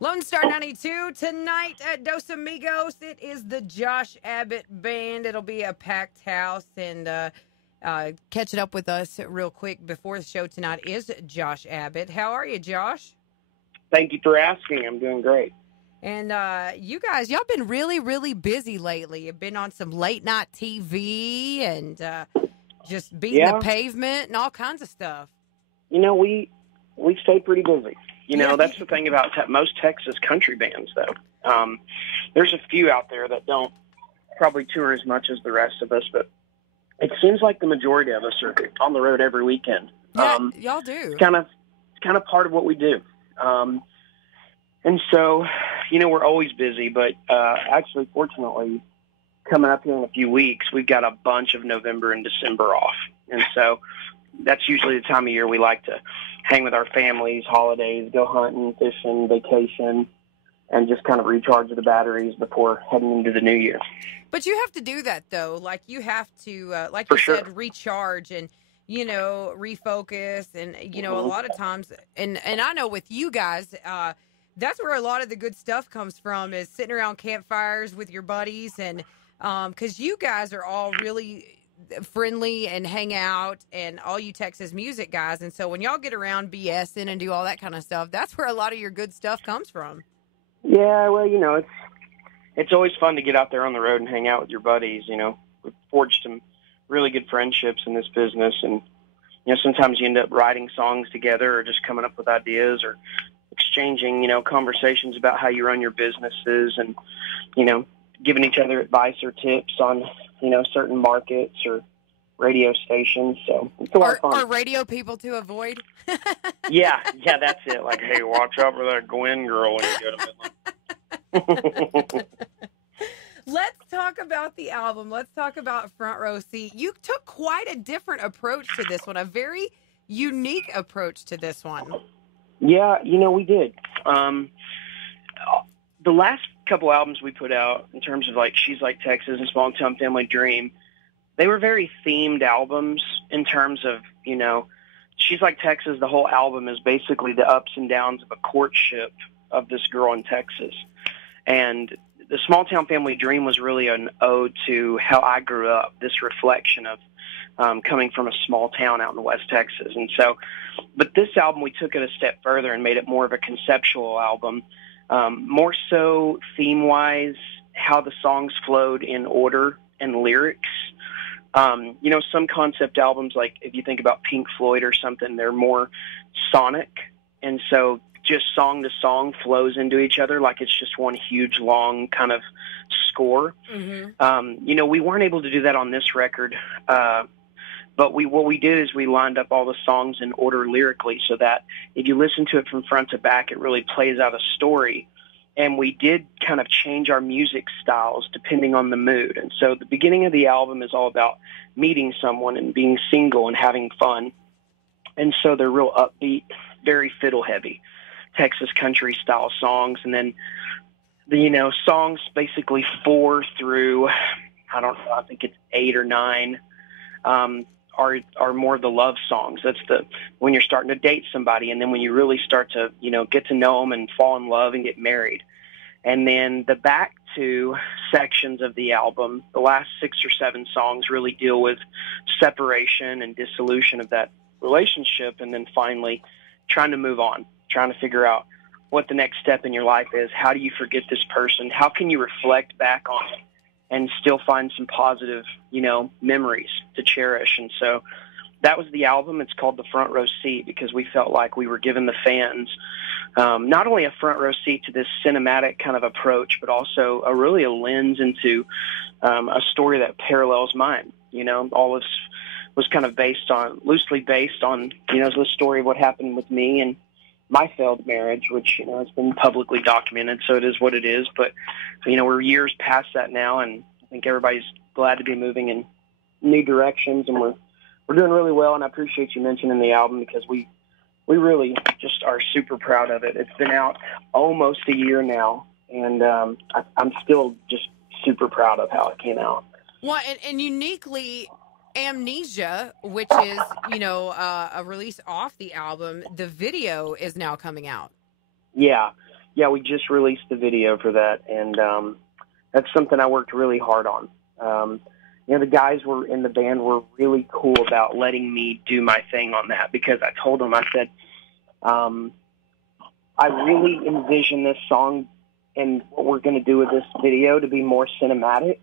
Lone Star 92 tonight at Dos Amigos. It is the Josh Abbott Band. It'll be a packed house. And catching up with us real quick before the show tonight is Josh Abbott. How are you, Josh? Thank you for asking. I'm doing great. And you guys, y'all been really, really busy lately. You've been on some late night TV and just beating the pavement and all kinds of stuff. You know, we stay pretty busy. You know, that's the thing about most Texas country bands, though. There's a few out there that don't probably tour as much as the rest of us, but it seems like the majority of us are on the road every weekend. Yeah, y'all do. It's kind of part of what we do. And so, you know, we're always busy, but actually, fortunately, coming up here in a few weeks, we've got a bunch of November and December off. And so that's usually the time of year we like to hang with our families, holidays, go hunting, fishing, vacation, and just kind of recharge the batteries before heading into the new year. But you have to do that, though. Like, you have to, like you said, recharge and, you know, refocus. And, you know, a lot of times, and I know with you guys, that's where a lot of the good stuff comes from, is sitting around campfires with your buddies. And because you guys are all really friendly and hang out, and all you Texas music guys. And so when y'all get around BSing and do all that kind of stuff, that's where a lot of your good stuff comes from. Yeah, well, you know, it's always fun to get out there on the road and hang out with your buddies. You know, we've forged some really good friendships in this business, and you know, sometimes you end up writing songs together or just coming up with ideas or exchanging, you know, conversations about how you run your businesses, and you know, giving each other advice or tips on, you know, certain markets or radio stations. So it's a lot of fun. Are radio people to avoid? Yeah, that's it. Like, hey, watch out for that Gwen girl when you go to Midland. Let's talk about the album. Let's talk about Front Row Seat. You took quite a different approach to this one, a very unique approach to this one. Yeah, you know, we did. The last couple albums we put out, in terms of like She's Like Texas and Small Town Family Dream, they were very themed albums in terms of, you know, She's Like Texas, the whole album is basically the ups and downs of a courtship of this girl in Texas. And the Small Town Family Dream was really an ode to how I grew up, this reflection of coming from a small town out in West Texas. And so, but this album, we took it a step further and made it more of a conceptual album, more so theme-wise, how the songs flowed in order and lyrics. You know, some concept albums, like if you think about Pink Floyd or something, they're more sonic. And so just song to song flows into each other like it's just one huge, long kind of score. Mm-hmm. You know, we weren't able to do that on this record. But what we did is we lined up all the songs in order lyrically so that if you listen to it from front to back, it really plays out a story. And we did kind of change our music styles depending on the mood. And so the beginning of the album is all about meeting someone and being single and having fun. And so they're real upbeat, very fiddle heavy, Texas country style songs. And then the, you know, songs basically 4 through, I don't know, I think it's 8 or 9, are more of the love songs. That's when you're starting to date somebody, and then when you really start to, you know, get to know them and fall in love and get married. And then the back 2 sections of the album, the last 6 or 7 songs, really deal with separation and dissolution of that relationship, and then finally trying to move on, trying to figure out what the next step in your life is. How do you forget this person? How can you reflect back on it and still find some positive, you know, memories to cherish? And so that was the album. It's called The Front Row Seat because we felt like we were giving the fans not only a front row seat to this cinematic kind of approach, but also really a lens into a story that parallels mine. You know, all of this was kind of loosely based on, you know, the story of what happened with me and my failed marriage, which, you know, has been publicly documented, so it is what it is. But, you know, we're years past that now, and I think everybody's glad to be moving in new directions, and we're doing really well. And I appreciate you mentioning the album because we really just are super proud of it. It's been out almost a year now, and I'm still just super proud of how it came out. Well, and uniquely, Amnesia, which is, you know, a release off the album, the video is now coming out. Yeah. we just released the video for that, and that's something I worked really hard on. The guys in the band were really cool about letting me do my thing on that, because I told them, I said, I really envision this song and what we're going to do with this video to be more cinematic,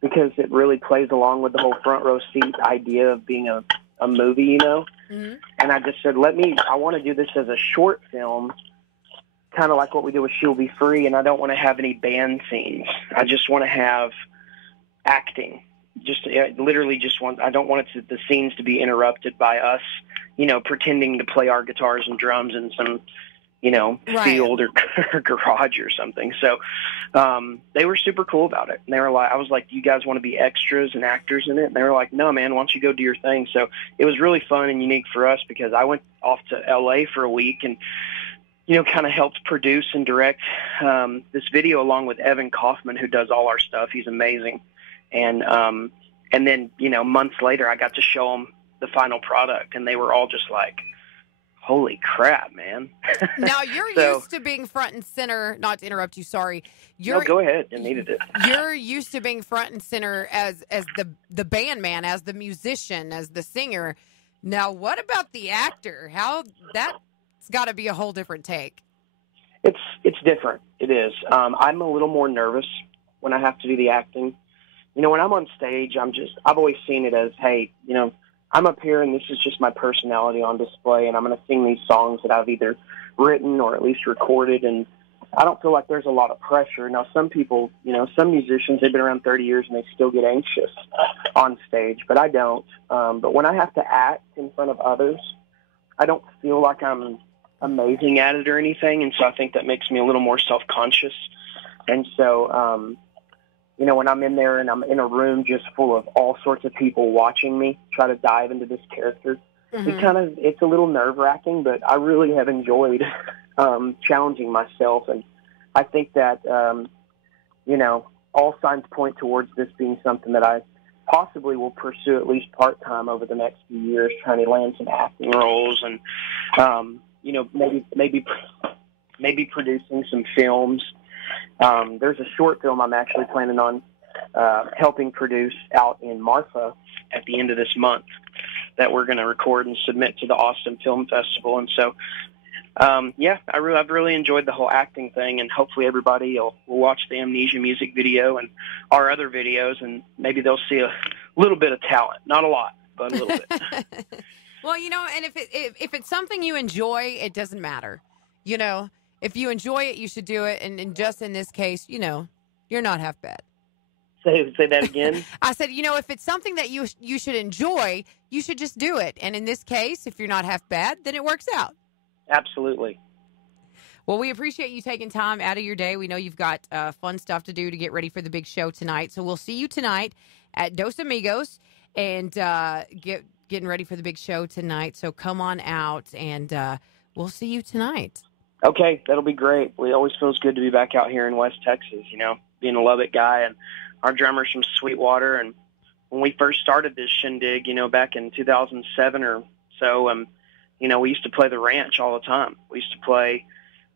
because it really plays along with the whole front row seat idea of being a movie, Mm-hmm. And I just said, I want to do this as a short film, kind of like what we did with She'll Be Free, and I don't want to have any band scenes. I just want to have acting. I don't want the scenes to be interrupted by us, pretending to play our guitars and drums in some, field or garage or something. So they were super cool about it. And they were like, I was like, do you guys want to be extras and actors in it? And they were like, no, man, why don't you go do your thing? So it was really fun and unique for us, because I went off to LA for a week and, kind of helped produce and direct this video along with Evan Kaufman, who does all our stuff. He's amazing. And then, months later, I got to show them the final product, and they were all just like, holy crap, man. Now, you're used to being front and center. Not to interrupt you, sorry. No, go ahead. I needed it. You're used to being front and center as the band man, as the musician, as the singer. Now, what about the actor? That's got to be a whole different take. It's different. It is. I'm a little more nervous when I have to do the acting. When I'm on stage, I've always seen it as, hey, I'm up here and this is just my personality on display, and I'm going to sing these songs that I've either written or at least recorded, and I don't feel like there's a lot of pressure. Now, some people, some musicians, they've been around 30 years and they still get anxious on stage, but I don't. But when I have to act in front of others, I don't feel like I'm amazing at it or anything, and so I think that makes me a little more self-conscious. And so, when I'm in there and I'm in a room just full of all sorts of people watching me try to dive into this character, mm-hmm. It's a little nerve-wracking, but I really have enjoyed challenging myself. And I think that, all signs point towards this being something that I possibly will pursue at least part-time over the next few years, trying to land some acting roles and, maybe producing some films. There's a short film I'm actually planning on helping produce out in Marfa at the end of this month that we're going to record and submit to the Austin Film Festival. And so, I've really enjoyed the whole acting thing, and hopefully everybody will watch the Amnesia music video and our other videos, and maybe they'll see a little bit of talent. Not a lot, but a little bit. Well, and if it's something you enjoy, it doesn't matter. If you enjoy it, you should do it. And just in this case, you're not half bad. Say that again? I said, if it's something that you should enjoy, you should just do it. And in this case, if you're not half bad, then it works out. Absolutely. Well, we appreciate you taking time out of your day. We know you've got fun stuff to do to get ready for the big show tonight. So we'll see you tonight at Dos Amigos and getting ready for the big show tonight. So come on out, and we'll see you tonight. Okay, that'll be great. It always feels good to be back out here in West Texas, being a Lubbock guy, and our drummer's from Sweetwater. And when we first started this shindig, back in 2007 or so, we used to play the ranch all the time. We used to play,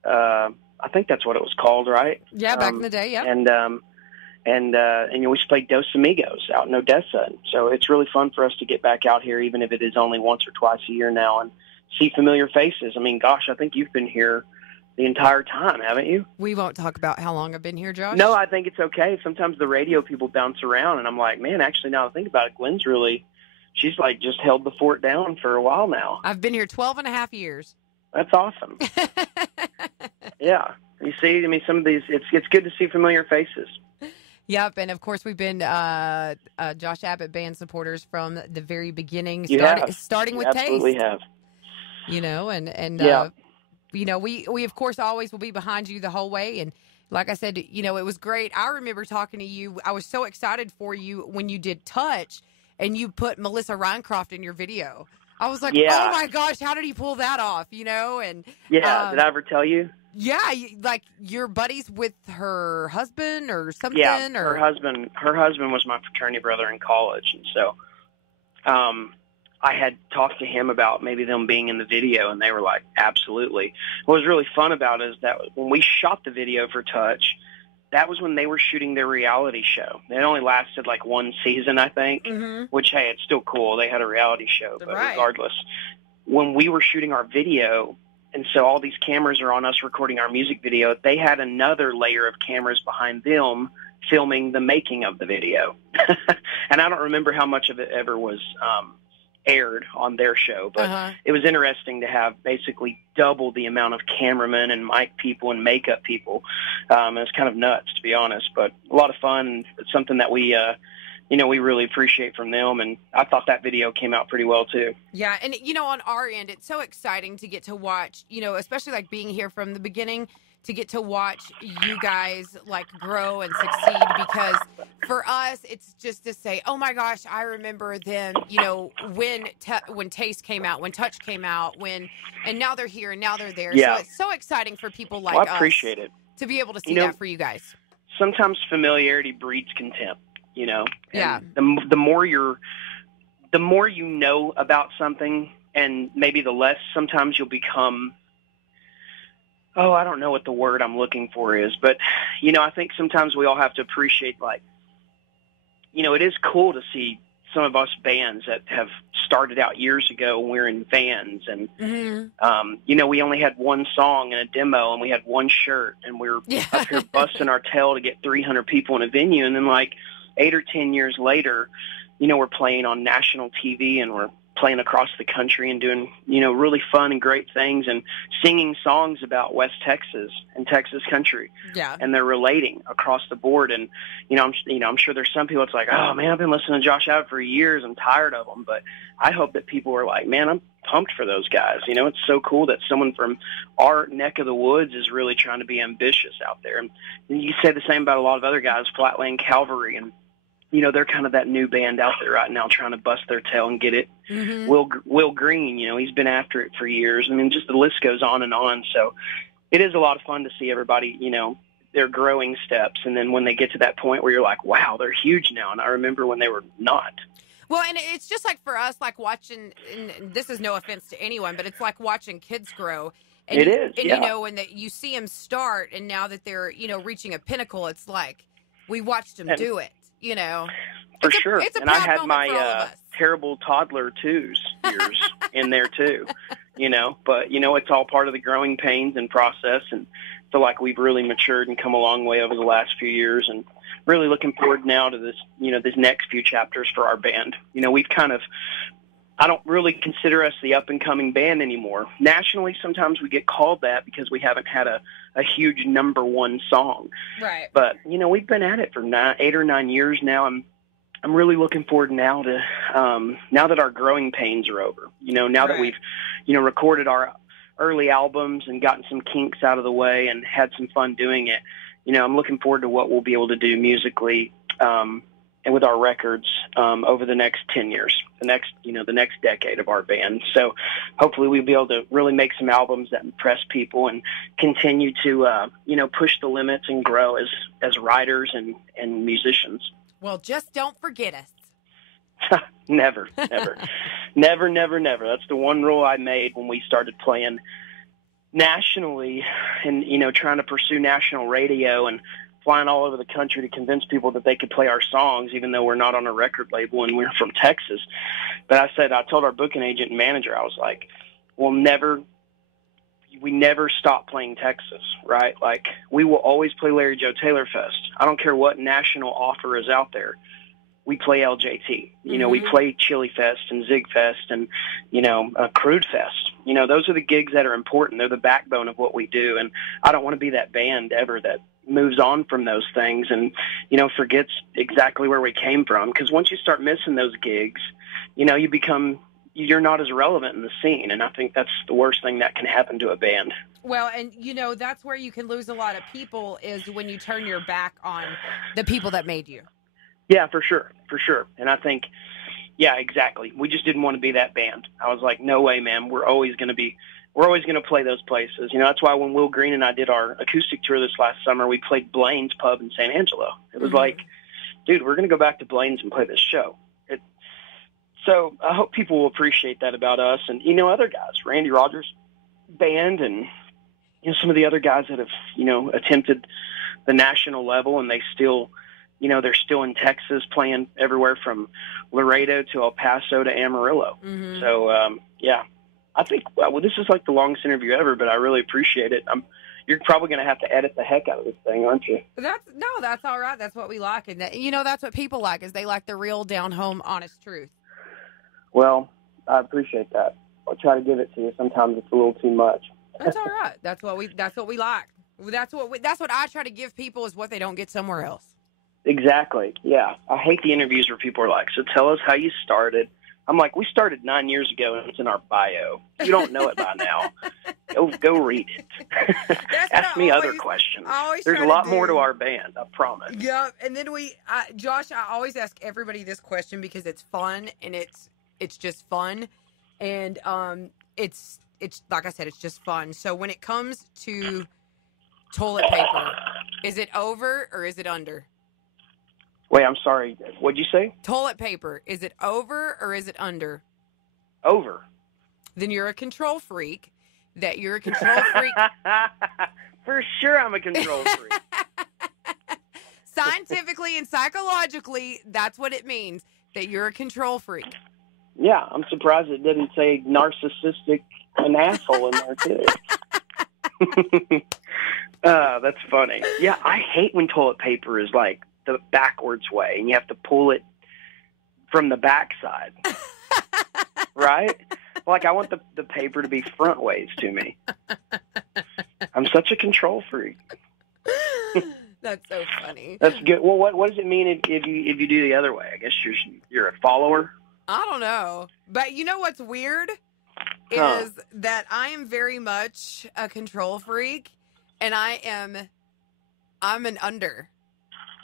I think that's what it was called, right? Yeah, back in the day, yeah. And we used to play Dos Amigos out in Odessa. And so it's really fun for us to get back out here, even if it is only once or twice a year now, and see familiar faces. I mean, gosh, I think you've been here the entire time, haven't you? We won't talk about how long I've been here, Josh. No, I think it's okay. Sometimes the radio people bounce around, and I'm like, man, actually, now that I think about it, she's like just held the fort down for a while now. I've been here 12 and a half years. That's awesome. Yeah. You see, some of these, it's good to see familiar faces. Yep, and of course we've been Josh Abbott band supporters from the very beginning, starting with Taste. Absolutely have. We of course always will be behind you the whole way. And like I said, it was great. I remember talking to you. I was so excited for you when you did Touch and you put Melissa Reincroft in your video. I was like, oh my gosh, how did he pull that off? And did I ever tell you? Yeah, like you're buddies with her husband or something. Yeah, her husband was my fraternity brother in college, and so I had talked to him about maybe them being in the video, and they were like, absolutely. What was really fun about it is that when we shot the video for Touch, that was when they were shooting their reality show. It only lasted like one season, I think, which, hey, it's still cool. They had a reality show, but regardless, when we were shooting our video, and so all these cameras are on us recording our music video, they had another layer of cameras behind them filming the making of the video. And I don't remember how much of it ever was aired on their show, but it was interesting to have basically double the amount of cameramen and mic people and makeup people. It's kind of nuts, to be honest, but a lot of fun, and it's something that we we really appreciate from them, and I thought that video came out pretty well too. Yeah, and on our end, it's so exciting to get to watch, especially like being here from the beginning, to get to watch you guys like grow and succeed, because for us, it's just to say, oh my gosh, I remember them, when Taste came out, when Touch came out, and now they're here and now they're there. Yeah. So it's so exciting for people like us. I appreciate it. To be able to see that for you guys. Sometimes familiarity breeds contempt, Yeah. The more you know about something, and maybe the less sometimes you'll become, I don't know what the word I'm looking for is, but, I think sometimes we all have to appreciate, like, it is cool to see some of us bands that have started out years ago when we were in vans, and, we only had one song and a demo, and we had one shirt, and we were up here busting our tail to get 300 people in a venue, and then, like, 8 or 10 years later, we're playing on national TV, and we're playing across the country and doing, really fun and great things, and singing songs about West Texas and Texas country. Yeah. And they're relating across the board. And, I'm sure there's some people that's like, oh man, I've been listening to Josh Abbott for years. I'm tired of them. But I hope that people are like, man, I'm pumped for those guys. It's so cool that someone from our neck of the woods is really trying to be ambitious out there. And you say the same about a lot of other guys, Flatland Cavalry, and they're kind of that new band out there right now trying to bust their tail and get it. Will Green, he's been after it for years. I mean, just the list goes on and on. So it is a lot of fun to see everybody, their growing steps. And then when they get to that point where you're like, wow, they're huge now. And I remember when they were not. Well, and it's just like for us, like watching, and this is no offense to anyone, but it's like watching kids grow. And it is, and when you see them start, and now that they're, reaching a pinnacle, it's like we watched them do it. For sure. It's a and I proud had moment my for all of us. terrible toddler twos years in there too, but it's all part of the growing pains and process, and I feel like we've really matured and come a long way over the last few years, and really looking forward now to this, this next few chapters for our band. We've kind of, I don't really consider us the up-and-coming band anymore. Nationally, sometimes we get called that because we haven't had a huge number one song. Right. But, we've been at it for 8 or 9 years now. I'm really looking forward now to, now that our growing pains are over. Now that we've, recorded our early albums and gotten some kinks out of the way and had some fun doing it, I'm looking forward to what we'll be able to do musically, and with our records over the next 10 years, the next decade of our band. So hopefully we'll be able to really make some albums that impress people and continue to, push the limits and grow as writers and musicians. Well, just don't forget us. Never. Never. That's the one rule I made when we started playing nationally and, trying to pursue national radio and flying all over the country to convince people that they could play our songs, even though we're not on a record label and we're from Texas. But I told our booking agent and manager, I was like, we never stop playing Texas, right? Like, we will always play Larry Joe Taylor Fest. I don't care what national offer is out there. We play LJT. We play Chili Fest and Zig Fest and, Crude Fest. Those are the gigs that are important. They're the backbone of what we do. And I don't want to be that band ever that moves on from those things and, forgets exactly where we came from. Because once you start missing those gigs, you're not as relevant in the scene. And I think that's the worst thing that can happen to a band. Well, and, that's where you can lose a lot of people is when you turn your back on the people that made you. Yeah, for sure. And I think, yeah, exactly. We just didn't want to be that band. I was like, no way, man. We're always going to play those places. That's why when Will Green and I did our acoustic tour this last summer, we played Blaine's Pub in San Angelo. It was like, dude, we're going to go back to Blaine's and play this show. So I hope people will appreciate that about us. And, you know, other guys, Randy Rogers Band, and, you know, some of the other guys that have, you know, attempted the national level, and they still, you know, they're still in Texas playing everywhere from Laredo to El Paso to Amarillo. Mm-hmm. So, yeah, I think, well, this is like the longest interview ever, but I really appreciate it. You're probably going to have to edit the heck out of this thing, aren't you? That's all right. That's what we like. And, you know, that's what people like, is they like the real, down-home, honest truth. Well, I appreciate that. I'll try to give it to you. Sometimes it's a little too much. That's all right. That's what we like. That's what I try to give people, is what they don't get somewhere else. Exactly. Yeah. I hate the interviews where people are like, so tell us how you started. I'm like, we started 9 years ago, and it's in our bio. You don't know it by now. Go read it. Ask me other questions. There's a lot more to our band, I promise. Yeah, and then Josh, I always ask everybody this question because it's fun, and it's just fun, and it's like I said, it's just fun. So when it comes to toilet paper, is it over or is it under? Wait, I'm sorry. What'd you say? Toilet paper, is it over or is it under? Over. Then you're a control freak. You're a control freak. For sure I'm a control freak. Scientifically and psychologically, that's what it means, that you're a control freak. Yeah, I'm surprised it didn't say narcissistic and asshole in there, too. That's funny. Yeah, I hate when toilet paper is like the backwards way, and you have to pull it from the backside. Right? Like, I want the paper to be front ways to me. I'm such a control freak. That's so funny. That's good. Well, what does it mean if you do the other way? I guess you're a follower? I don't know. But you know what's weird? Is that I am very much a control freak, and I'm an under.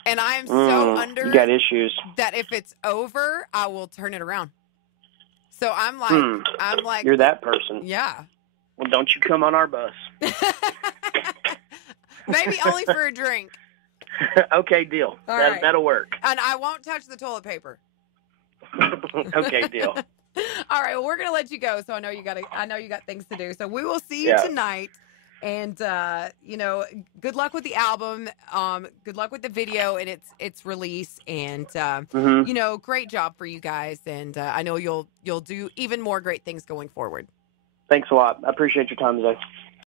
And I am so under. You got issues. That if it's over, I will turn it around. So I'm like, you're that person. Yeah. Well, don't you come on our bus. Maybe only for a drink. Okay, deal. Right. That'll work. And I won't touch the toilet paper. Okay, deal. All right, well, we're gonna let you go. So I know you got things to do. So we will see you tonight. And you know, good luck with the album. Good luck with the video and its release. And you know, great job for you guys. And I know you'll do even more great things going forward. Thanks a lot. I appreciate your time today.